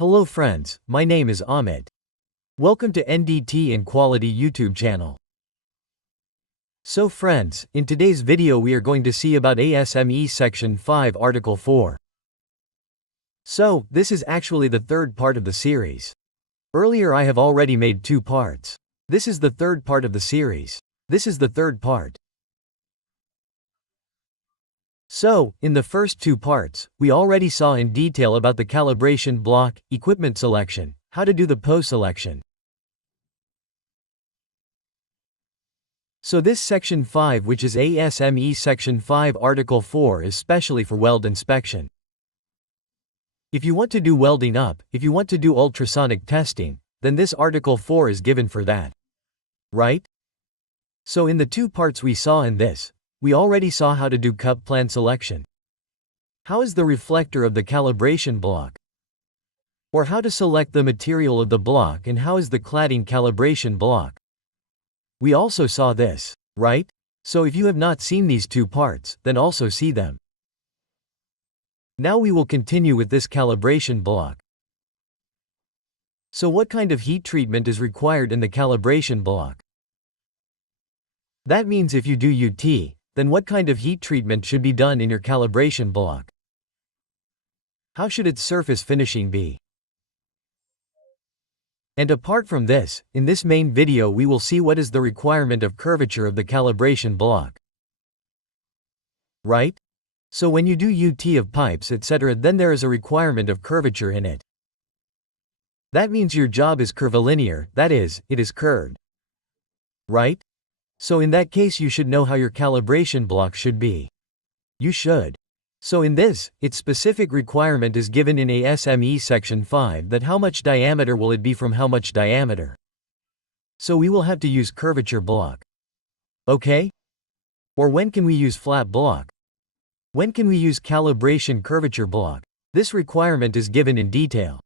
Hello friends, my name is Amit. Welcome to NDT and Quality YouTube channel. So friends, in today's video we are going to see about ASME Section 5 Article 4. So, this is actually the third part of the series. Earlier I have already made 2 parts. This is the third part of the series. This is the third part. So, in the first 2 parts, we already saw in detail about the calibration block, equipment selection, how to do the pose selection. So this Section 5, which is ASME Section 5 Article 4, is specially for weld inspection. If you want to do welding up, if you want to do ultrasonic testing, then this Article 4 is given for that. Right? So in the 2 parts we saw in this, we already saw how to do cup plan selection. How is the reflector of the calibration block? Or how to select the material of the block, and how is the cladding calibration block? We also saw this, right? So if you have not seen these 2 parts, then also see them. Now we will continue with this calibration block. So what kind of heat treatment is required in the calibration block? That means if you do UT, then what kind of heat treatment should be done in your calibration block? How should its surface finishing be? And apart from this, in this main video we will see what is the requirement of curvature of the calibration block. Right? So when you do UT of pipes etc., then there is a requirement of curvature in it. That means your job is curvilinear, that is, it is curved. Right? So in that case you should know how your calibration block should be. You should. So in this, its specific requirement is given in ASME Section 5 that how much diameter will it be from how much diameter. So we will have to use curvature block. Okay? Or when can we use flat block? When can we use calibration curvature block? This requirement is given in detail.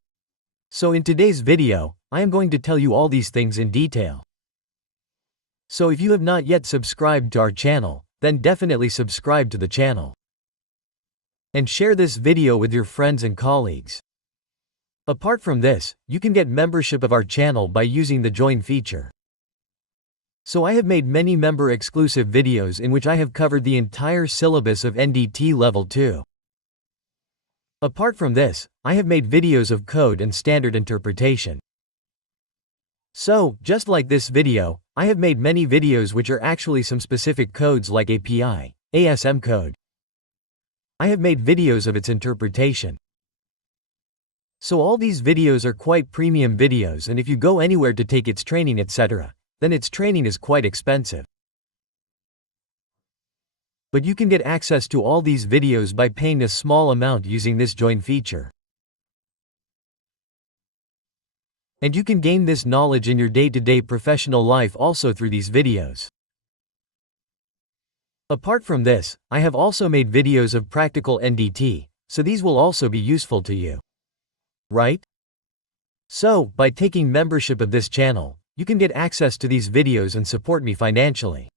So in today's video, I am going to tell you all these things in detail. So if you have not yet subscribed to our channel, then definitely subscribe to the channel. And share this video with your friends and colleagues. Apart from this, you can get membership of our channel by using the join feature. So I have made many member exclusive videos in which I have covered the entire syllabus of NDT Level 2. Apart from this, I have made videos of code and standard interpretation. So, just like this video, I have made many videos which are actually some specific codes like API, ASM code. I have made videos of its interpretation. So all these videos are quite premium videos, and if you go anywhere to take its training etc., then its training is quite expensive. But you can get access to all these videos by paying a small amount using this join feature. And you can gain this knowledge in your day-to-day professional life also through these videos. Apart from this, I have also made videos of practical NDT, so these will also be useful to you. Right? So, by taking membership of this channel, you can get access to these videos and support me financially.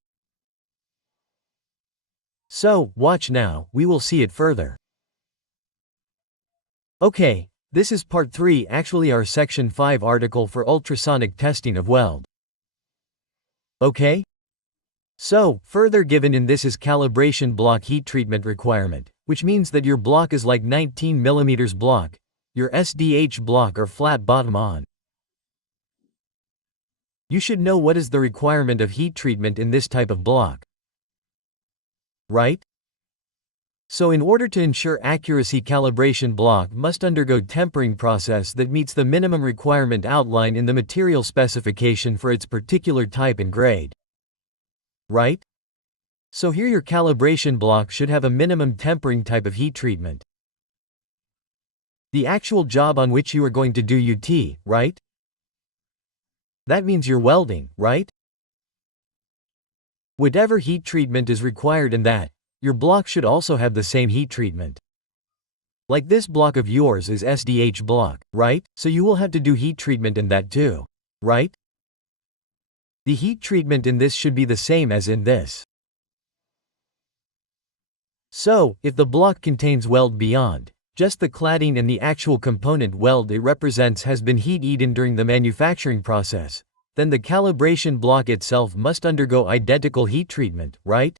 So, watch now, we will see it further. Okay. This is part 3, actually our Section 5 article for ultrasonic testing of weld. Okay? So, further given in this is calibration block heat treatment requirement, which means that your block is like 19 mm block, your SDH block or flat bottom on. You should know what is the requirement of heat treatment in this type of block. Right? So in order to ensure accuracy, calibration block must undergo tempering process that meets the minimum requirement outlined in the material specification for its particular type and grade. Right? So here your calibration block should have a minimum tempering type of heat treatment. The actual job on which you are going to do UT, right? That means you're welding, right? Whatever heat treatment is required in that, your block should also have the same heat treatment. Like this block of yours is SDH block, right? So you will have to do heat treatment in that too, right? The heat treatment in this should be the same as in this. So, if the block contains weld beyond, Just the cladding and the actual component weld it represents has been heat-eaten during the manufacturing process. Then the calibration block itself must undergo identical heat treatment, right?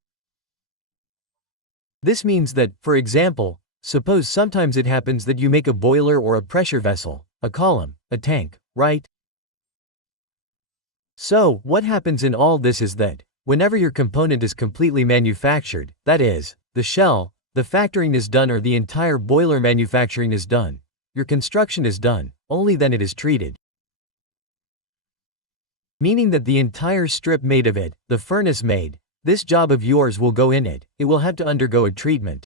This means that, for example, suppose sometimes it happens that you make a boiler or a pressure vessel, a column, a tank, right? So, what happens in all this is that, whenever your component is completely manufactured, that is, the shell, the factoring is done or the entire boiler manufacturing is done, your construction is done, only then it is treated. Meaning that the entire strip made of it, the furnace made, this job of yours will go in it, it will have to undergo a treatment.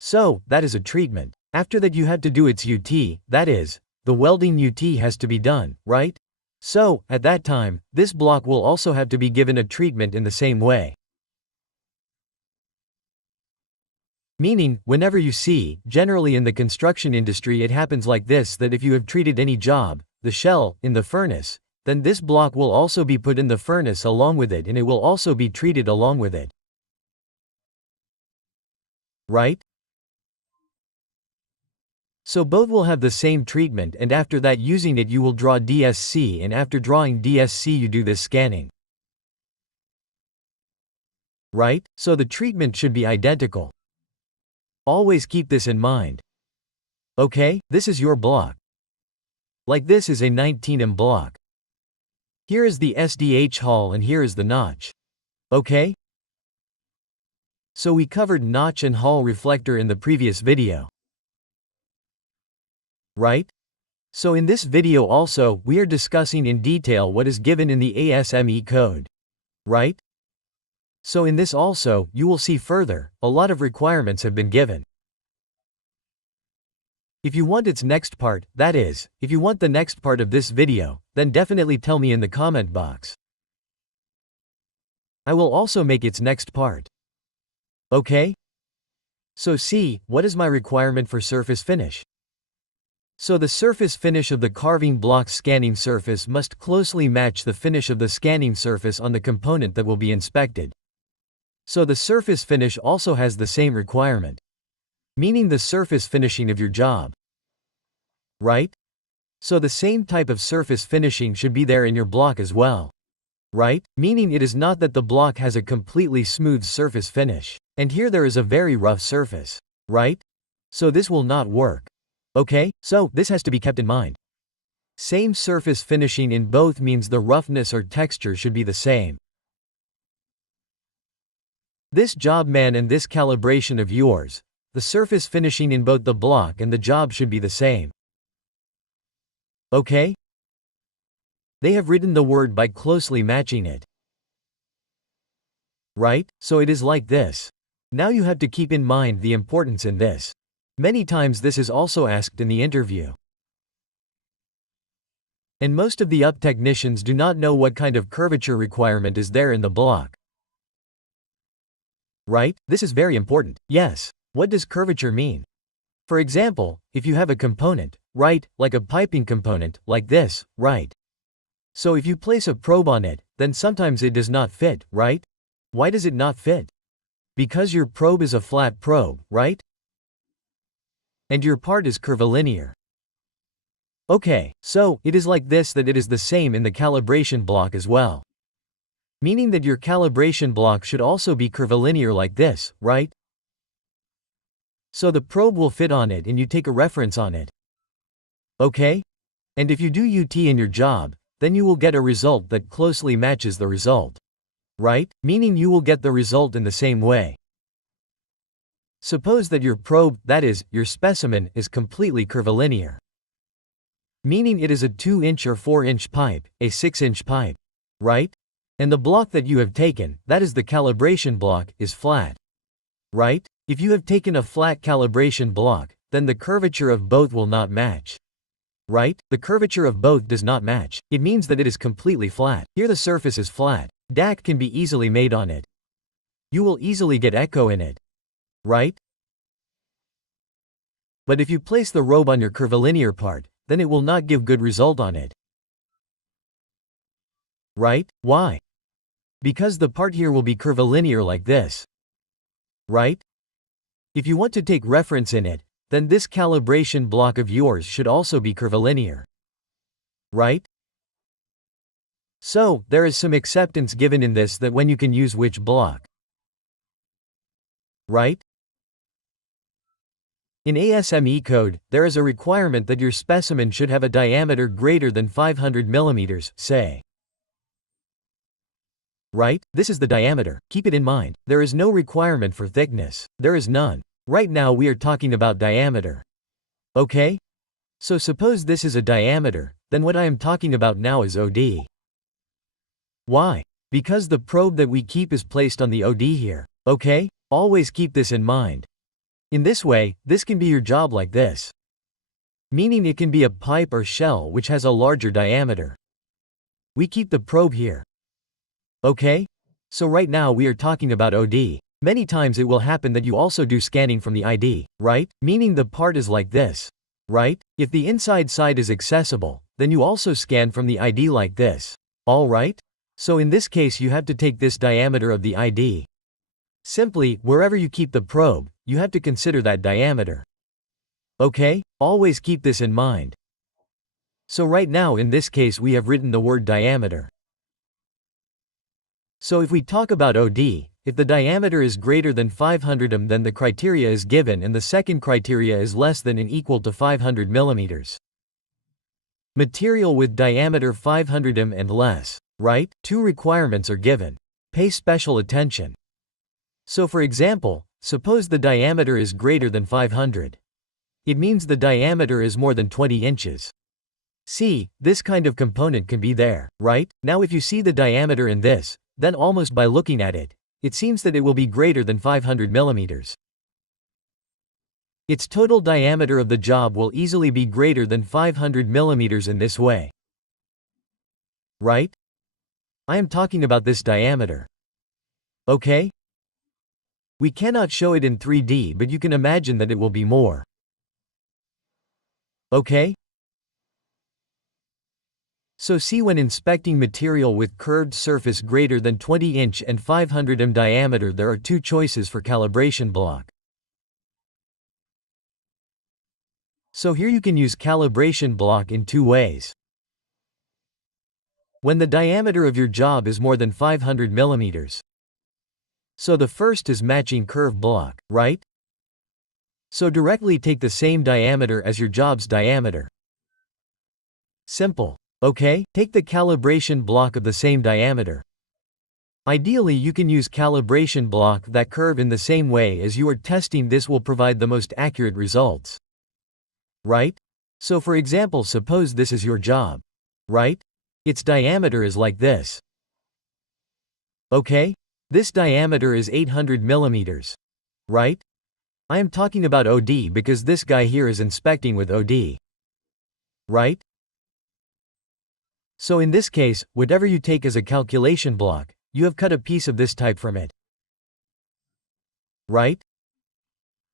So, that is a treatment. After that you have to do its UT, that is, the welding UT has to be done, right? So, at that time, this block will also have to be given a treatment in the same way. Meaning, whenever you see, generally in the construction industry it happens like this, that if you have treated any job, the shell, in the furnace, then this block will also be put in the furnace along with it and it will also be treated along with it. Right? So both will have the same treatment and after that using it you will draw DSC and after drawing DSC you do this scanning. Right? So the treatment should be identical. Always keep this in mind. Okay, this is your block. Like this is a 19mm block. Here is the SDH hull and here is the notch. Okay? So we covered notch and hull reflector in the previous video. Right? So in this video also, we are discussing in detail what is given in the ASME code. Right? So in this also, you will see further, a lot of requirements have been given. If you want its next part, that is, if you want the next part of this video, then definitely tell me in the comment box. I will also make its next part. Okay? So see, what is my requirement for surface finish? So the surface finish of the carving block scanning surface must closely match the finish of the scanning surface on the component that will be inspected. So the surface finish also has the same requirement. Meaning the surface finishing of your job. Right? So the same type of surface finishing should be there in your block as well. Right? Meaning it is not that the block has a completely smooth surface finish, and here there is a very rough surface. Right? So this will not work. Okay, so this has to be kept in mind. Same surface finishing in both means the roughness or texture should be the same. This job man and this calibration of yours, the surface finishing in both the block and the job should be the same. Okay? They have written the word by closely matching it. Right? So it is like this. Now you have to keep in mind the importance in this. Many times this is also asked in the interview. And most of the UP technicians do not know what kind of curvature requirement is there in the block. Right? This is very important. Yes. What does curvature mean? For example, if you have a component, right, like a piping component, like this, right? So if you place a probe on it, then sometimes it does not fit, right? Why does it not fit? Because your probe is a flat probe, right? And your part is curvilinear. Okay, so, it is like this that it is the same in the calibration block as well. Meaning that your calibration block should also be curvilinear like this, right? So the probe will fit on it and you take a reference on it. Okay? And if you do UT in your job, then you will get a result that closely matches the result. Right? Meaning you will get the result in the same way. Suppose that your probe, that is, your specimen, is completely curvilinear. Meaning it is a 2-inch or 4-inch pipe, a 6-inch pipe. Right? And the block that you have taken, that is the calibration block, is flat. Right? If you have taken a flat calibration block, then the curvature of both will not match. Right? The curvature of both does not match. It means that it is completely flat. Here the surface is flat. DAC can be easily made on it. You will easily get echo in it. Right? But if you place the robe on your curvilinear part, then it will not give good result on it. Right? Why? Because the part here will be curvilinear like this. Right? If you want to take reference in it, then this calibration block of yours should also be curvilinear. Right? So, there is some acceptance given in this that when you can use which block. Right? In ASME code, there is a requirement that your specimen should have a diameter greater than 500 millimeters, say. Right? This is the diameter. Keep it in mind. There is no requirement for thickness. There is none. Right now we are talking about diameter. Okay? So suppose this is a diameter, then what I am talking about now is OD. Why? Because the probe that we keep is placed on the OD here. Okay? Always keep this in mind. In this way, this can be your job like this. Meaning it can be a pipe or shell which has a larger diameter. We keep the probe here. Okay? So right now we are talking about OD. Many times it will happen that you also do scanning from the ID, right? Meaning the part is like this. Right? If the inside side is accessible, then you also scan from the ID like this. Alright? So in this case you have to take this diameter of the ID. Simply, wherever you keep the probe, you have to consider that diameter. Okay? Always keep this in mind. So right now in this case we have written the word diameter. So if we talk about OD, if the diameter is greater than 500 mm then the criteria is given and the second criteria is less than and equal to 500 millimeters. Material with diameter 500 mm and less. Right? Two requirements are given. Pay special attention. So for example, suppose the diameter is greater than 500. It means the diameter is more than 20 inches. See, this kind of component can be there, right? Now if you see the diameter in this, then almost by looking at it, it seems that it will be greater than 500 millimeters. Its total diameter of the job will easily be greater than 500 millimeters in this way. Right? I am talking about this diameter. Okay? We cannot show it in 3D, but you can imagine that it will be more. Okay? So see, when inspecting material with curved surface greater than 20 inch and 500 mm diameter, there are two choices for calibration block. So here you can use calibration block in two ways. When the diameter of your job is more than 500 millimeters. So the first is matching curve block, right? So directly take the same diameter as your job's diameter. Simple. Okay? Take the calibration block of the same diameter. Ideally you can use calibration block that curve in the same way as you are testing. This will provide the most accurate results. Right? So for example, suppose this is your job. Right? Its diameter is like this. Okay? This diameter is 800 millimeters. Right? I am talking about OD because this guy here is inspecting with OD. Right? So in this case, whatever you take as a calculation block, you have cut a piece of this type from it. Right?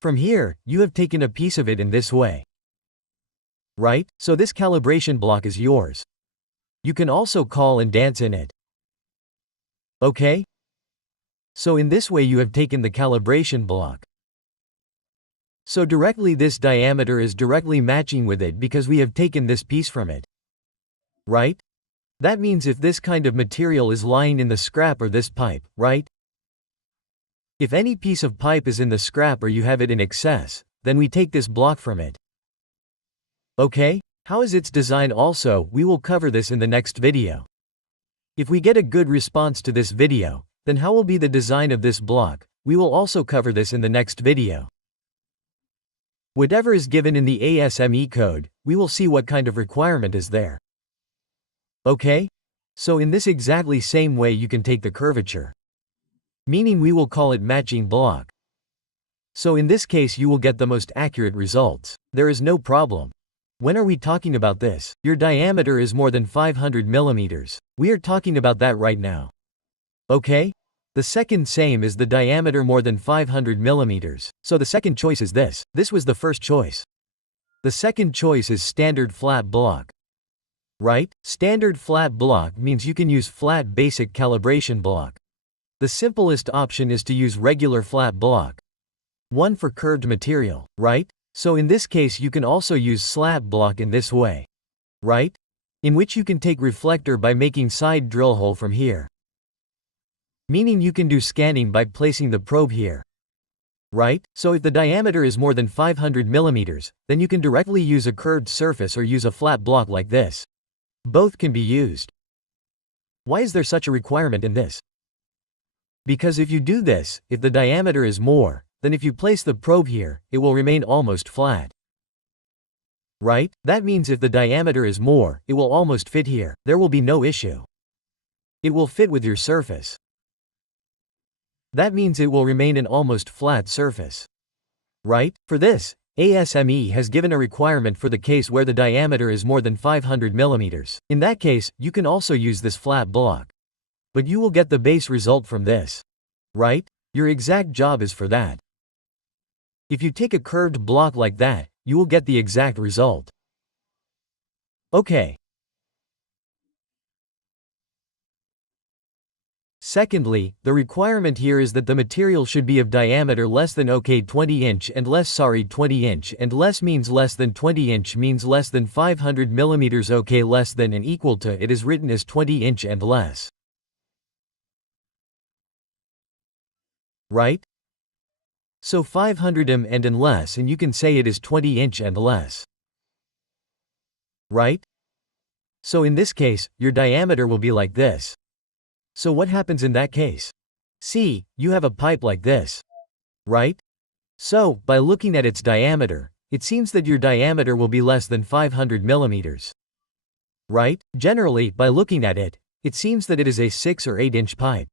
From here, you have taken a piece of it in this way. Right? So this calibration block is yours. You can also call and dance in it. Okay? So in this way you have taken the calibration block. So directly this diameter is directly matching with it because we have taken this piece from it. Right? That means if this kind of material is lying in the scrap or this pipe, right? If any piece of pipe is in the scrap or you have it in excess, then we take this block from it. Okay? How is its design also? We will cover this in the next video. If we get a good response to this video, then how will be the design of this block? We will also cover this in the next video. Whatever is given in the ASME code, we will see what kind of requirement is there. Okay? So in this exactly same way you can take the curvature. Meaning we will call it matching block. So in this case you will get the most accurate results. There is no problem. When are we talking about this? Your diameter is more than 500 millimeters. We are talking about that right now. Okay? The second same is the diameter more than 500 millimeters. So the second choice is this. This was the first choice. The second choice is standard flat block. Right? Standard flat block means you can use flat basic calibration block. The simplest option is to use regular flat block. One for curved material, right? So in this case you can also use slat block in this way. Right? In which you can take reflector by making side drill hole from here. Meaning you can do scanning by placing the probe here. Right? So if the diameter is more than 500 millimeters, then you can directly use a curved surface or use a flat block like this. Both can be used. Why is there such a requirement in this? Because if you do this, if the diameter is more, then if you place the probe here, it will remain almost flat. Right? That means if the diameter is more, it will almost fit here, there will be no issue. It will fit with your surface. That means it will remain an almost flat surface. Right? For this, ASME has given a requirement for the case where the diameter is more than 500 millimeters. In that case, you can also use this flat block. But you will get the base result from this. Right? Your exact job is for that. If you take a curved block like that, you will get the exact result. Okay. Secondly, the requirement here is that the material should be of diameter less than 20 inch and less 20 inch and less means less than 20 inch means less than 500 millimeters less than and equal to it is written as 20 inch and less. Right? So 500 and less and you can say it is 20 inch and less. Right? So in this case, your diameter will be like this. So what happens in that case? See, you have a pipe like this. Right? So, by looking at its diameter, it seems that your diameter will be less than 500 millimeters. Right? Generally, by looking at it, it seems that it is a 6 or 8 inch pipe.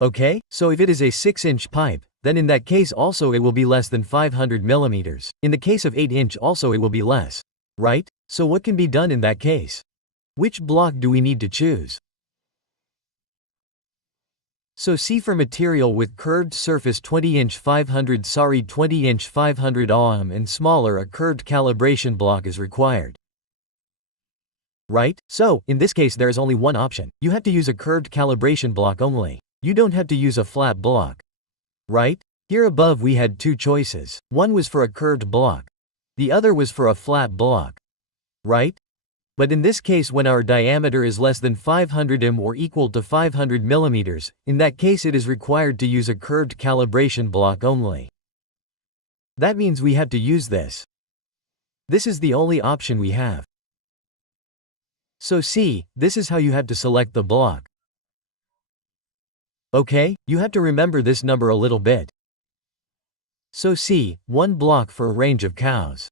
Okay? So if it is a 6 inch pipe, then in that case also it will be less than 500 millimeters. In the case of 8 inch also it will be less. Right? So what can be done in that case? Which block do we need to choose? So C for material with curved surface 20 inch 20 inch 500 ohm and smaller a curved calibration block is required. Right? So, in this case there is only one option. You have to use a curved calibration block only. You don't have to use a flat block. Right? Here above we had two choices. One was for a curved block. The other was for a flat block. Right? But in this case when our diameter is less than 500 m or equal to 500 millimeters, in that case it is required to use a curved calibration block only. That means we have to use this. This is the only option we have. So see, this is how you have to select the block. Okay, you have to remember this number a little bit. So see, one block for a range of cows.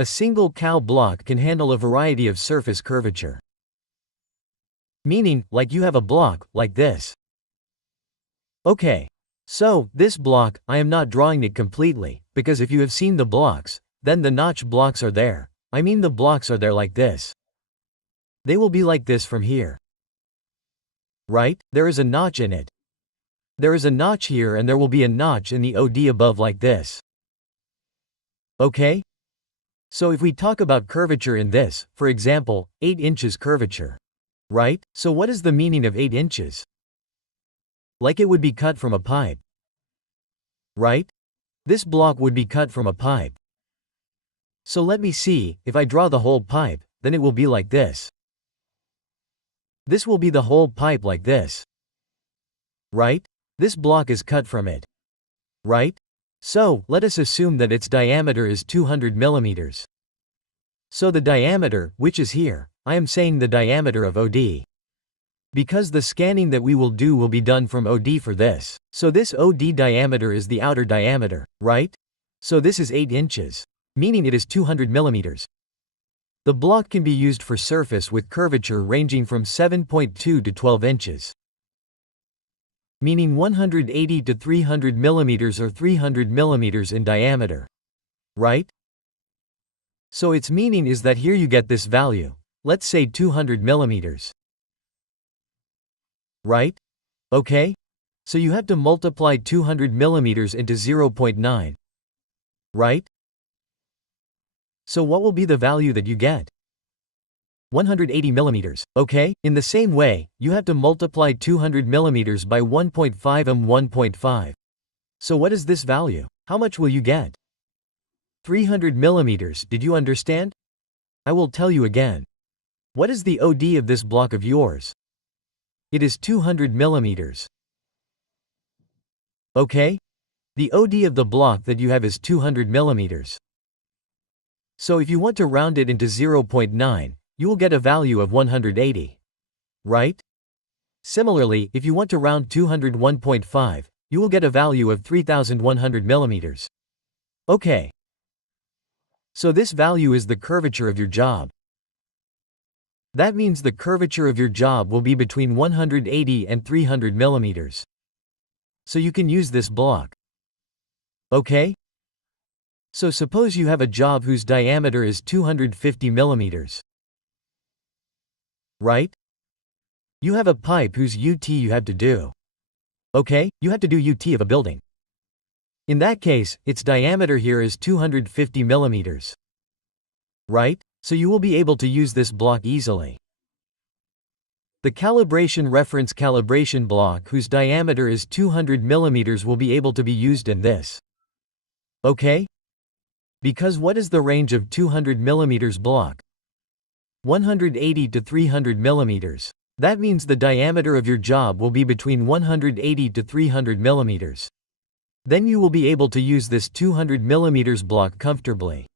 A single cow block can handle a variety of surface curvature. Meaning, like you have a block, like this. Okay. So, this block, I am not drawing it completely, because if you have seen the blocks, then the notch blocks are there. I mean the blocks are there like this. They will be like this from here. Right? There is a notch in it. There is a notch here and there will be a notch in the OD above like this. Okay? So if we talk about curvature in this, for example, 8 inches curvature. Right? So what is the meaning of 8 inches? Like it would be cut from a pipe. Right? This block would be cut from a pipe. So let me see, if I draw the whole pipe, then it will be like this. This will be the whole pipe like this. Right? This block is cut from it. Right? So, let us assume that its diameter is 200 millimeters. So the diameter, which is here, I am saying the diameter of OD. Because the scanning that we will do will be done from OD for this. So this OD diameter is the outer diameter, right? So this is 8 inches. Meaning it is 200 millimeters. The block can be used for surface with curvature ranging from 7.2 to 12 inches. Meaning 180 to 300 millimeters or 300 millimeters in diameter. Right? So its meaning is that here you get this value. Let's say 200 millimeters. Right? Okay? So you have to multiply 200 millimeters into 0.9. Right? So what will be the value that you get? 180 millimeters. Okay? In the same way, you have to multiply 200 millimeters by 1.5 m 1.5. So what is this value? How much will you get? 300 millimeters, did you understand? I will tell you again. What is the OD of this block of yours? It is 200 millimeters. Okay? The OD of the block that you have is 200 millimeters. So if you want to round it into 0.9, you will get a value of 180. Right? Similarly, if you want to round 201.5, you will get a value of 3100 millimeters. Okay. So this value is the curvature of your job. That means the curvature of your job will be between 180 and 300 millimeters. So you can use this block. Okay? So suppose you have a job whose diameter is 250 millimeters. Right? You have a pipe whose UT you have to do. Okay, you have to do UT of a building. In that case, its diameter here is 250 millimeters. Right? So you will be able to use this block easily. The calibration reference calibration block whose diameter is 200 millimeters will be able to be used in this. Okay? Because what is the range of 200 millimeters block? 180 to 300 millimeters. That means the diameter of your job will be between 180 to 300 millimeters. Then you will be able to use this 200 millimeters block comfortably.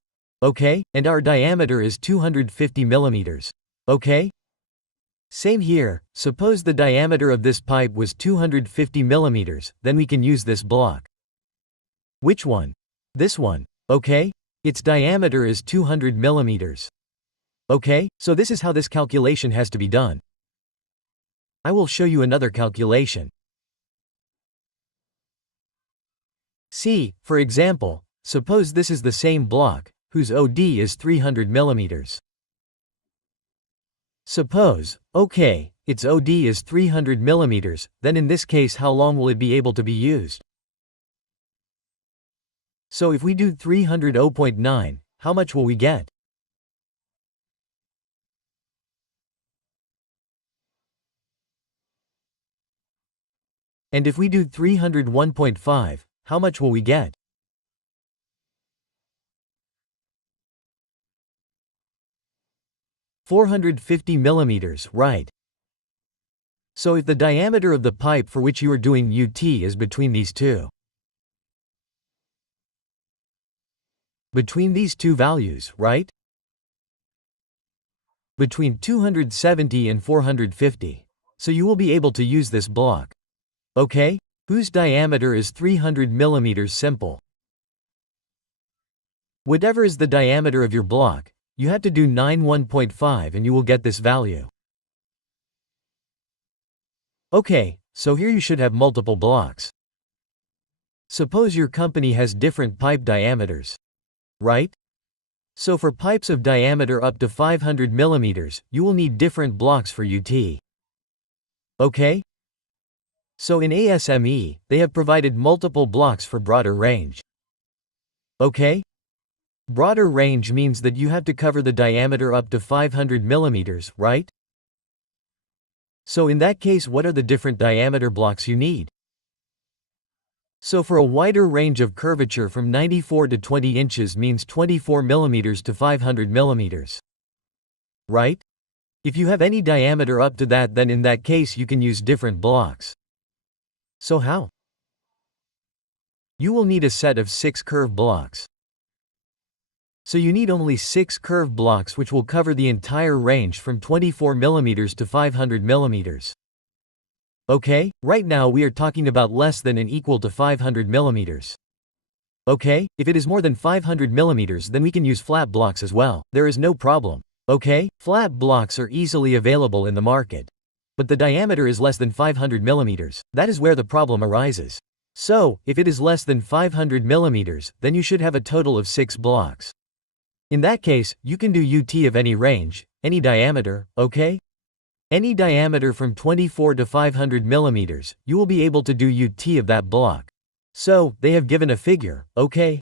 Okay, and our diameter is 250 millimeters. Okay? Same here, suppose the diameter of this pipe was 250 millimeters, then we can use this block. Which one? This one. Okay? Its diameter is 200 millimeters. Okay, so this is how this calculation has to be done. I will show you another calculation. See, for example, suppose this is the same block, whose OD is 300 millimeters. Suppose, okay, its OD is 300 millimeters, then in this case how long will it be able to be used? So if we do 300.9, how much will we get? And if we do 301.5, how much will we get? $450 millimeters, right? So if the diameter of the pipe for which you are doing UT is between these two values, right? Between 270 and 450. So you will be able to use this block. Okay? Whose diameter is 300 millimeters simple. Whatever is the diameter of your block, you have to do 91.5 and you will get this value. Okay, so here you should have multiple blocks. Suppose your company has different pipe diameters. Right? So for pipes of diameter up to 500 millimeters, you will need different blocks for UT. Okay? So in ASME, they have provided multiple blocks for broader range. Okay? Broader range means that you have to cover the diameter up to 500 millimeters, right? So in that case, what are the different diameter blocks you need? So for a wider range of curvature from 94 to 20 inches means 24 millimeters to 500 millimeters. Right? If you have any diameter up to that, then in that case you can use different blocks. So how? You will need a set of 6 curve blocks. So you need only 6 curve blocks which will cover the entire range from 24 millimeters to 500 millimeters. Okay, right now we are talking about less than and equal to 500 millimeters. Okay, if it is more than 500 millimeters then we can use flat blocks as well, there is no problem. Okay, flat blocks are easily available in the market. But the diameter is less than 500 millimeters, that is where the problem arises. So, if it is less than 500 millimeters, then you should have a total of 6 blocks. In that case, you can do UT of any range, any diameter, okay? Any diameter from 24 to 500 millimeters, you will be able to do UT of that block. So, they have given a figure, okay?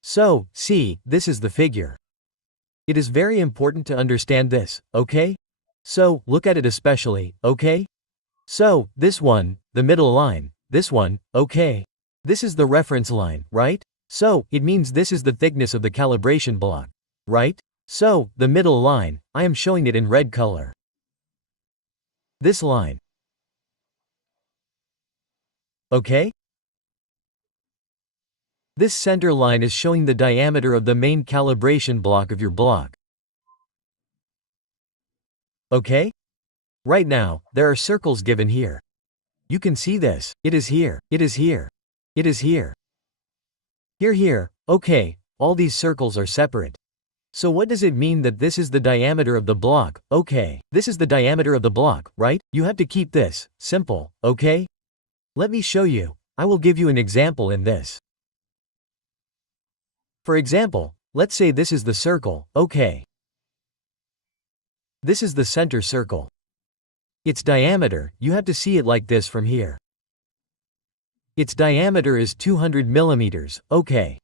So, see, this is the figure. It is very important to understand this, okay? So, look at it especially, okay? So, this one, the middle line, this one, okay? This is the reference line, right? So, it means this is the thickness of the calibration block. Right? So, the middle line, I am showing it in red color. This line. Okay? This center line is showing the diameter of the main calibration block of your block. Okay? Right now, there are circles given here. You can see this. It is here. It is here. It is here. Here. Okay, all these circles are separate. So what does it mean that this is the diameter of the block? Okay, this is the diameter of the block, right? You have to keep this simple, okay? Let me show you. I will give you an example in this. For example, let's say this is the circle, okay. This is the center circle. Its diameter, you have to see it like this from here. Its diameter is 200 millimeters, okay.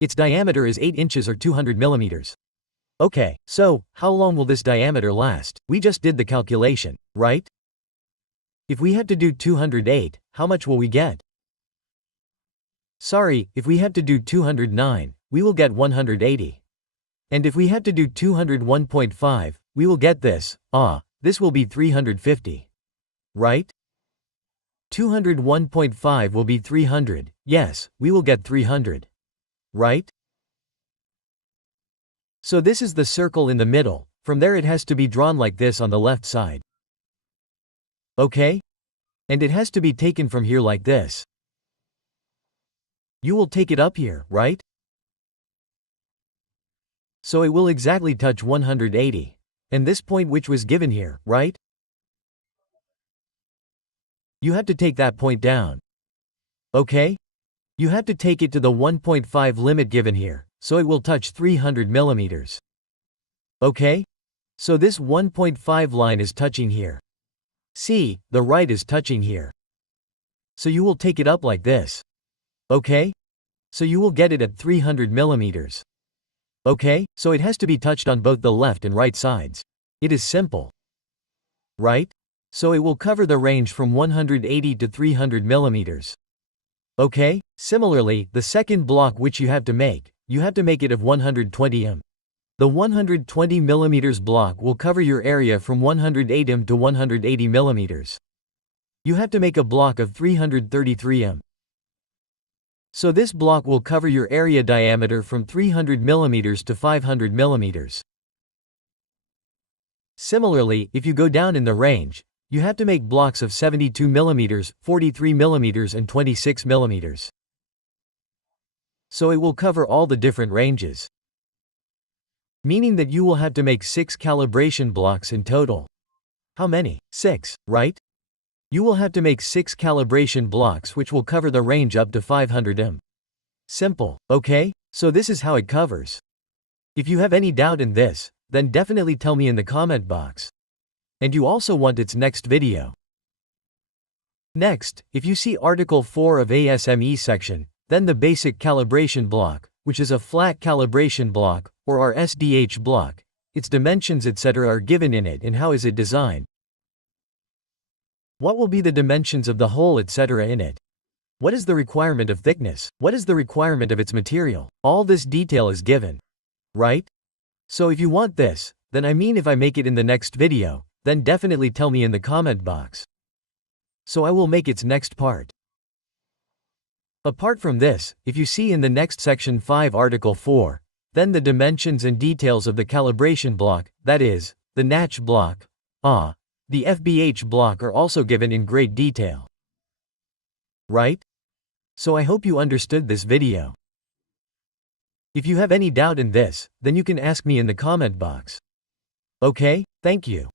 Its diameter is 8 inches or 200 millimeters. Okay, so, how long will this diameter last? We just did the calculation, right? If we had to do 208, how much will we get? Sorry, if we had to do 209, we will get 180. And if we had to do 201.5, we will get this, this will be 350. Right? 201.5 will be 300, yes, we will get 300. Right? So this is the circle in the middle, from there it has to be drawn like this on the left side. Okay? And it has to be taken from here like this. You will take it up here, right? So it will exactly touch 180. And this point which was given here, right? You have to take that point down. Okay? You have to take it to the 1.5 limit given here, so it will touch 300 millimeters. Okay? So this 1.5 line is touching here. See, the right is touching here. So you will take it up like this. Okay? So you will get it at 300 millimeters. Okay? So it has to be touched on both the left and right sides. It is simple. Right? So it will cover the range from 180 to 300 millimeters. Okay? Similarly, the second block which you have to make it of 120 m. The 120 millimeters block will cover your area from 108 m to 180 millimeters. You have to make a block of 333 m. So this block will cover your area diameter from 300 millimeters to 500 millimeters. Similarly, if you go down in the range, you have to make blocks of 72 millimeters, 43 millimeters and 26 millimeters. So it will cover all the different ranges. Meaning that you will have to make 6 calibration blocks in total. How many? 6, right? You will have to make 6 calibration blocks which will cover the range up to 500 m. Simple, okay? So this is how it covers. If you have any doubt in this, then definitely tell me in the comment box. And you also want its next video. Next, if you see Article 4 of ASME section, then the basic calibration block, which is a flat calibration block, or our SDH block, its dimensions etc. are given in it and how is it designed. What will be the dimensions of the hole etc. in it? What is the requirement of thickness? What is the requirement of its material? All this detail is given. Right? So if you want this, then if I make it in the next video, then definitely tell me in the comment box. So I will make its next part. Apart from this, if you see in the next section 5 Article 4, then the dimensions and details of the calibration block, that is, the NACH block, the FBH block are also given in great detail. Right? So I hope you understood this video. If you have any doubt in this, then you can ask me in the comment box. Okay, thank you.